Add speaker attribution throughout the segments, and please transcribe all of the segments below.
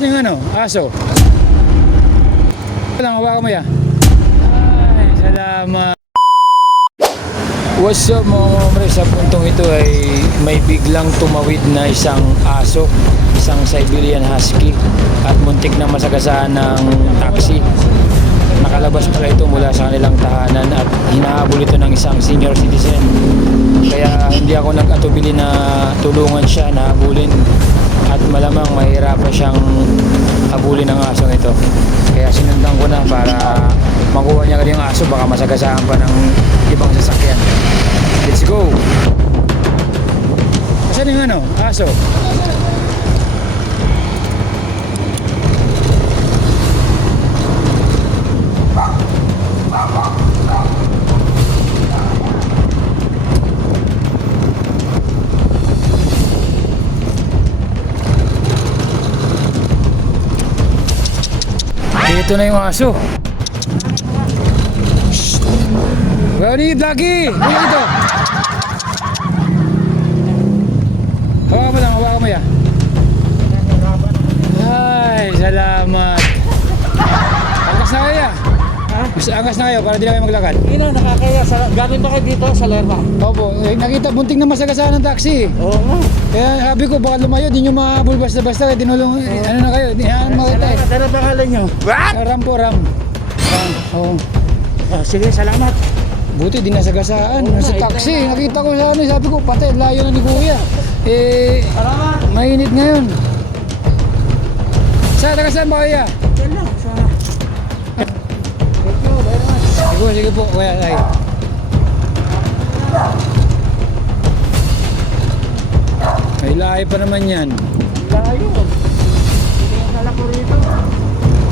Speaker 1: Saan yung ano? Aso? Walang hawakan mo ya. Ay, salamat. What's up mga mamre? Sa puntong ito ay may biglang tumawid na isang aso, isang Siberian Husky at muntik na masagasaan ng taxi. Nakalabas pala ito mula sa kanilang tahanan at hinahabol ito ng isang senior citizen. Kaya hindi ako nag-atubili na tulungan siya na habulin at malamang mahirapan siyang habulin ng asong ito. Kaya sinundan ko na para makuha niya agad yung aso baka masagasaan pa ng ibang sasakyan. Let's go! Saan yung ano? Aso? Dito na yung aso. Lucky! Ano dito? Mas angkas na kayo para di na kayo maglakad.
Speaker 2: Ina, nakakaya. Sa, galing ba kayo dito sa Lerma?
Speaker 1: Opo, eh, nakita, bunting na masagasaan ng taxi.
Speaker 2: Oo nga.
Speaker 1: Kaya sabi ko, baka lumayo, di nyo mahabol basta-basta. Kaya tinulong, eh, ano na kayo, di yan makita eh.
Speaker 2: Salamat. Ano pangalan nyo?
Speaker 1: Ah, Ram po, ram. Ram, oo.
Speaker 2: Ah, sige, salamat.
Speaker 1: Buti di nasagasaan. Nasa
Speaker 2: nga,
Speaker 1: taxi,
Speaker 2: na.
Speaker 1: nakita ko sa ano, sabi ko, patay, layo na ni Kuya. Eh,
Speaker 2: Salamat.
Speaker 1: mainit ngayon. Sa, taga saan ba kaya?
Speaker 2: Yan
Speaker 1: Sige po, sige po, kuya. Ay. May lahi pa naman yan.
Speaker 2: Layo. Kala ko rito.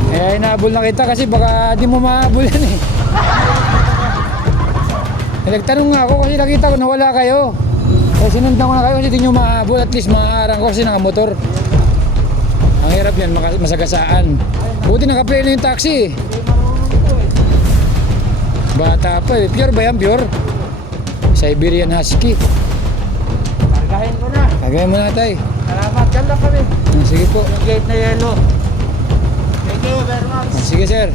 Speaker 1: Eh, inaabol na kita kasi baka di mo maabol yan eh. Eh, Nagtanong nga ako kasi nakita ko na wala kayo. Eh, sinundan ko na kayo kasi di nyo maabol. At least maaarang ko kasi nakamotor. Ang hirap yan, masagasaan. Buti nakaplay na yung taxi.
Speaker 2: Eh.
Speaker 1: Bata pa eh. Pure ba yan? Pure? Siberian Husky.
Speaker 2: Kargahin ko na.
Speaker 1: Kagaya mo na tayo.
Speaker 2: Salamat. Diyan lang kami.
Speaker 1: Ah, Sige po.
Speaker 2: Yung gate na yellow. Thank you very much.
Speaker 1: Ah, Sige sir.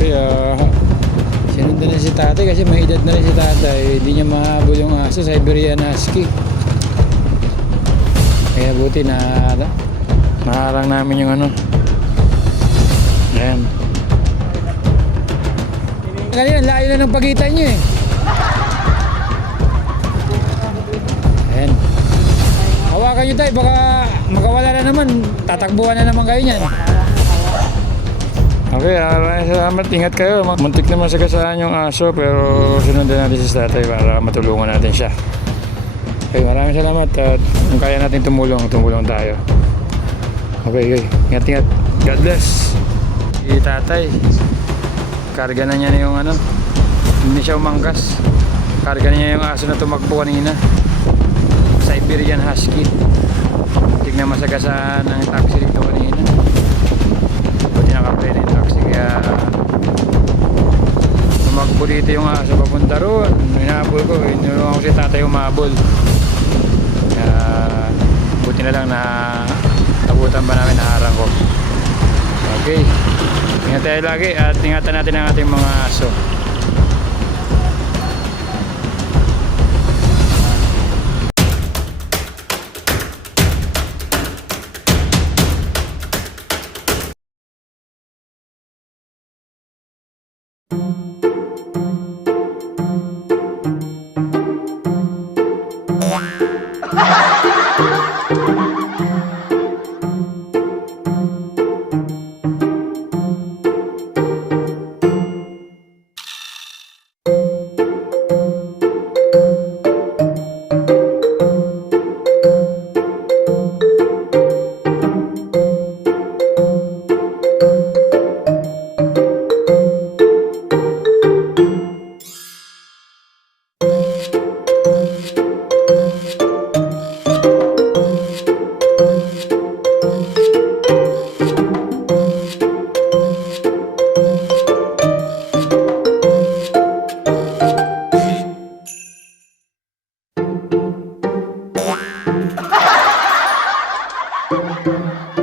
Speaker 1: Kaya sinundan na si tatay kasi may edad na rin si tatay. Hindi niya mahabol yung aso, Siberian Husky. Kaya buti na naharang namin yung ano. Ayan. Kanina, layo na ng pagitan niyo eh. Ayan. Hawakan niyo tayo, baka makawala na naman. Tatakbuhan na naman kayo niyan. Okay, ah, maraming salamat. Ingat kayo. Muntik naman sa kasaan yung aso pero sunundan natin si tatay para matulungan natin siya. Okay, maraming salamat at kung kaya natin tumulong, tumulong tayo. Okay, okay. Ingat, ingat. God bless. Si tatay, karga na niya na yung ano, hindi siya umangkas. Karga na niya yung aso na tumakbo kanina. Siberian Husky. Tignan masagasaan ng taxi dito kanina. Buti nakaplay na yung taxi kaya tumakbo dito yung aso papunta roon. Hinabol ko, inulungan ko si tatay umabol. Kaya buti na lang na abutan pa namin naharang ko. Okay. Ingat tayo lagi at ingatan natin ang ating mga aso.
Speaker 2: Thank you.